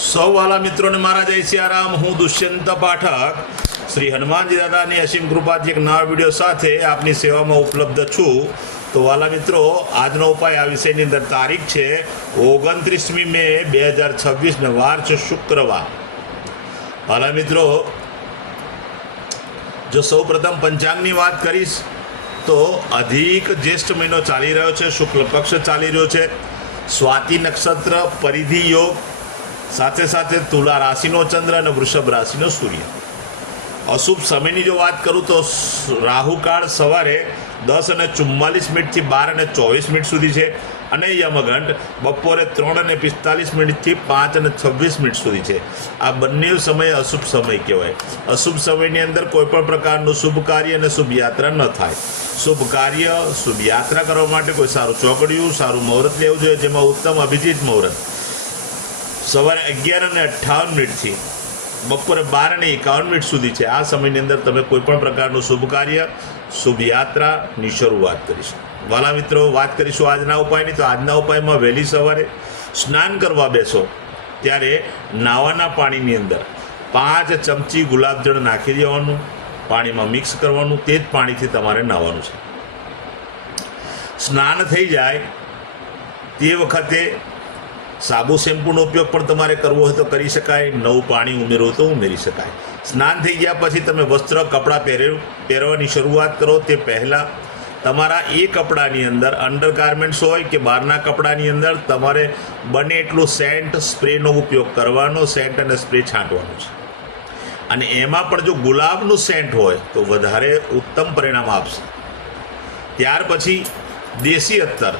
સૌ વાલા મિત્રોને મારા જય સિયારામ। હું દુષ્યંત પાઠક શ્રી હનુમાનજી દાદાની અસીમ કૃપાથી એક નવા વિડીયો સાથે આપની સેવામાં ઉપલબ્ધ છું। તો વાલા મિત્રો, આજનો ઉપાય આ વિષયની અંદર તારીખ છે 29મી મે 2026 ને વાર છે શુક્રવાર। વાલા મિત્રો, જો સૌ પ્રથમ પંચાંગની વાત કરીશ તો અધિક જ્યેષ્ઠ મહિનો ચાલી રહ્યો છે, શુક્લ પક્ષ ચાલી રહ્યો છે, સ્વાતિ નક્ષત્ર, પરિધિ યોગ, સાથે સાથે તુલા રાશિનો ચંદ્ર અને વૃષભ રાશિનો સૂર્ય। અશુભ સમયની જો વાત કરું તો રાહુકાળ સવારે 10:44 થી 12:24 સુધી છે અને યમઘંટ બપોરે 3:45 થી 5:26 સુધી છે। આ બંને સમય અશુભ સમય કહેવાય। અશુભ સમયની અંદર કોઈ પણ પ્રકારનું શુભ કાર્ય અને શુભ યાત્રા ન થાય। શુભ કાર્ય, શુભ યાત્રા કરવા માટે કોઈ સારું ચોકડિયું, સારું મુહૂર્ત લેવું જોઈએ, જેમાં ઉત્તમ અભિજીત મુહૂર્ત સવારે 11:58 થી બપોરે 12:51 સુધી છે। આ સમયની અંદર તમે કોઈ પણ પ્રકારનું શુભ કાર્ય, શુભ યાત્રાની શરૂઆત કરીશ। વાલા મિત્રો, વાત કરીશું આજના ઉપાયની। તો આજના ઉપાયમાં વહેલી સવારે સ્નાન કરવા બેસો ત્યારે નાવાના પાણીની અંદર 5 ચમચી ગુલાબજળ નાખી દેવાનું, પાણીમાં મિક્સ કરવાનું, તે જ પાણીથી તમારે નાહવાનું છે। સ્નાન થઈ જાય તે વખતે સાબુ શેમ્પૂનો ઉપયોગ પણ તમારે કરવો હોય તો કરી શકાય, નવું પાણી ઉમેરવું હોય તો ઉમેરી શકાય। સ્નાન થઈ ગયા પછી તમે વસ્ત્ર, કપડાં પહેરવાની શરૂઆત કરો તે પહેલાં તમારા એ કપડાની અંદર અંડરગાર્મેન્ટ્સ હોય કે બહારના કપડાની અંદર તમારે બને એટલું સેન્ટ સ્પ્રેનો ઉપયોગ કરવાનો, સેન્ટ અને સ્પ્રે છાંટવાનું છે। અને એમાં પણ જો ગુલાબનું સેન્ટ હોય તો વધારે ઉત્તમ પરિણામ આપશે। ત્યાર પછી દેશી અત્તર,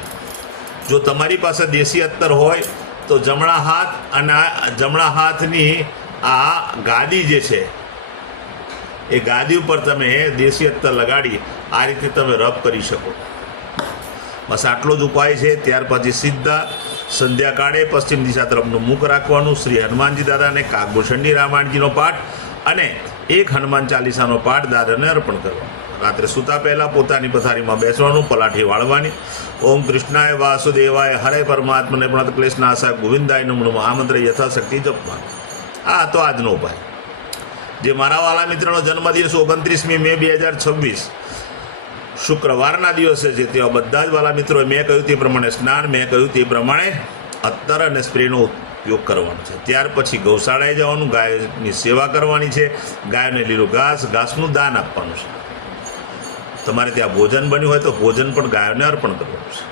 જો તમારી પાસે દેશી અત્તર હોય તો જમણા હાથ અને જમણા હાથની આ ગાદી જે છે એ ગાદી ઉપર તમે દેશી અત્તર લગાડી આ રીતે તમે રબ કરી શકો। બસ આટલો જ ઉપાય છે। ત્યાર પછી સીધા સંધ્યાકાળે પશ્ચિમ દિશા તરફનું મુખ રાખવાનું, શ્રી હનુમાનજી દાદાને કાગભૂષણની રામાયણજીનો પાઠ અને એક હનુમાન ચાલીસાનો પાઠ દાદાને અર્પણ કરવાનો। રાત્રે સૂતા પહેલાં પોતાની પથારીમાં બેસવાનું, પલાઠી વાળવાની, ઓમ કૃષ્ણાય વાસુદેવાય હરે પરમાત્મને પ્રણત ક્લેશનાશાય ગોવિંદાય નમઃ આ મંત્ર યથાશક્તિ જપવાનું। આ તો આજનો ઉપાય। જે મારા વાલા મિત્રનો જન્મદિવસ 29મી મે 2026 શુક્રવારના દિવસે છે તેવા બધા જ વાલા મિત્રો મેં કહ્યું તે પ્રમાણે સ્નાન, મેં કહ્યું તે પ્રમાણે અત્તર અને સ્પ્રેનો ઉપયોગ કરવાનો છે। ત્યાર પછી ગૌશાળાએ જવાનું, ગાયની સેવા કરવાની છે, ગાયને લીલું ઘાસનું દાન આપવાનું છે। તમારે ત્યાં ભોજન બન્યું હોય તો ભોજન પણ ગાયોને અર્પણ કરવાનું છે।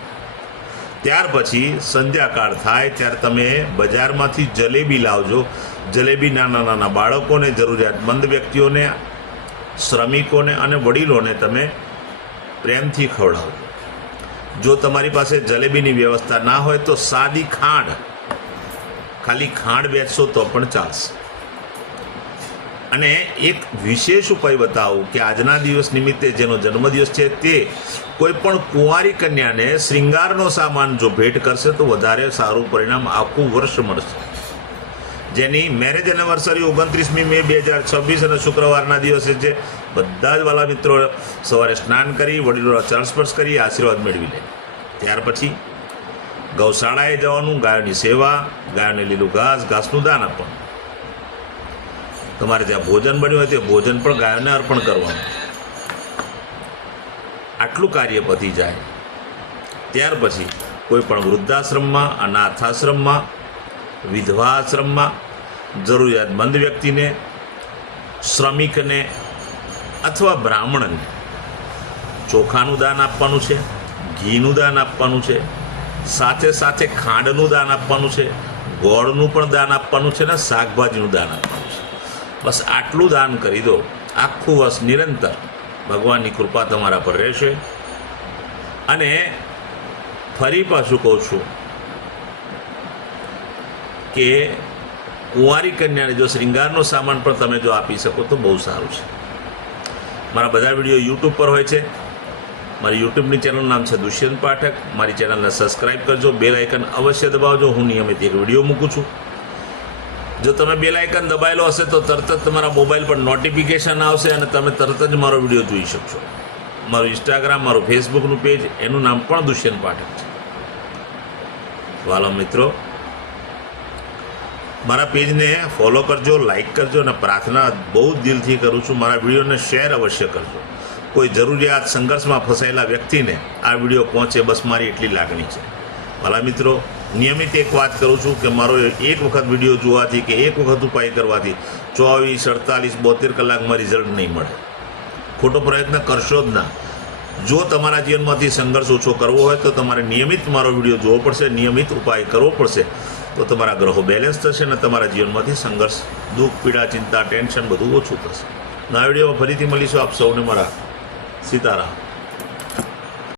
ત્યાર પછી સંધ્યાકાળ થાય ત્યારે તમે બજારમાંથી જલેબી લાવજો। જલેબી નાના નાના બાળકોને, જરૂરિયાતમંદ વ્યક્તિઓને, શ્રમિકોને અને વડીલોને તમે પ્રેમથી ખવડાવજો। જો તમારી પાસે જલેબીની વ્યવસ્થા ના હોય તો સાદી ખાંડ, ખાલી ખાંડ વેચશો તો પણ ચાલશે। અને એક વિશેષ ઉપાય બતાવું કે આજના દિવસ નિમિત્તે જેનો જન્મદિવસ છે તે કોઈ પણ કુંવારી કન્યાને શ્રૃંગારનો સામાન જો ભેટ કરશે તો વધારે સારું પરિણામ આખું વર્ષ મળશે। જેની મેરેજ એનિવર્સરી 29મી મે 2026 અને શુક્રવારના દિવસે છે। બધા જ વાલા મિત્રો સવારે સ્નાન કરી વડીલોના ચરણ સ્પર્શ કરી આશીર્વાદ મેળવી લે। ત્યાર પછી ગૌશાળાએ જવાનું, ગાયોની સેવા, ગાયોને લીલું ઘાસનું દાન આપવાનું। તમારે ત્યાં ભોજન બન્યું હોય તે ભોજન પણ ગાયોને અર્પણ કરવાનું। આટલું કાર્ય પતી જાય ત્યાર પછી કોઈ પણ વૃદ્ધાશ્રમમાં, અનાથાશ્રમમાં, વિધવા આશ્રમમાં જરૂરિયાતમંદ વ્યક્તિને, શ્રમિકને અથવા બ્રાહ્મણને ચોખાનું દાન આપવાનું છે, ઘીનું દાન આપવાનું છે, સાથે સાથે ખાંડનું દાન આપવાનું છે, ગોળનું પણ દાન આપવાનું છે અને શાકભાજીનું દાન આપવાનું છે। બસ આટલું દાન કરી દો, આખું વર્ષ નિરંતર ભગવાનની કૃપા તમારા પર રહેશે। અને ફરી પાછું કહું છું કે કુંવારી કન્યાને જો શ્રૃંગારનો સામાન પણ તમે જો આપી શકો તો બહુ સારું છે। મારા બધા વિડીયો યુટ્યુબ પર હોય છે। મારી યુટ્યુબની ચેનલનું નામ છે દુષ્યંત પાઠક। મારી ચેનલને સબસ્ક્રાઈબ કરજો, બેલ આઇકન અવશ્ય દબાવજો। હું નિયમિત એક વિડીયો મૂકું છું। જો તમે બેલ આઇકન દબાયેલો હશે તો તરત જ તમારા મોબાઈલ પર નોટિફિકેશન આવશે અને તમે તરત જ મારો વિડીયો જોઈ શકશો। મારું ઇન્સ્ટાગ્રામ, મારું ફેસબુકનું પેજ, એનું નામ પણ દુષ્યંત પાઠક છે। વાલા મિત્રો, મારા પેજને ફોલો કરજો, લાઈક કરજો અને પ્રાર્થના બહુ જ દિલથી કરું છું, મારા વિડીયોને શેર અવશ્ય કરજો. કોઈ જરૂરિયાત સંઘર્ષમાં ફસાયેલા વ્યક્તિને આ વિડીયો પહોંચે, બસ મારી એટલી લાગણી છે. ભલા મિત્રો, નિયમિત એક વાત કરું છું કે મારો એક વખત વિડીયો જોવાથી કે એક વખત ઉપાય કરવાથી 24, 48, 72 કલાકમાં રિઝલ્ટ નહીં મળે. ખોટો પ્રયત્ન કરશો જ ના. જો તમારા જીવનમાંથી સંઘર્ષ ઓછો કરવો હોય તો તમારે નિયમિત મારો વિડીયો જોવો પડશે, નિયમિત ઉપાય કરવો પડશે, તો તમારા ગ્રહો બેલેન્સ થશે અને તમારા જીવનમાંથી સંઘર્ષ, દુઃખ, પીડા, ચિંતા, ટેન્શન બધું ઓછું થશે. નવા વિડીયોમાં ફરીથી મળીશું. આપ સૌને મારા સીતારામ.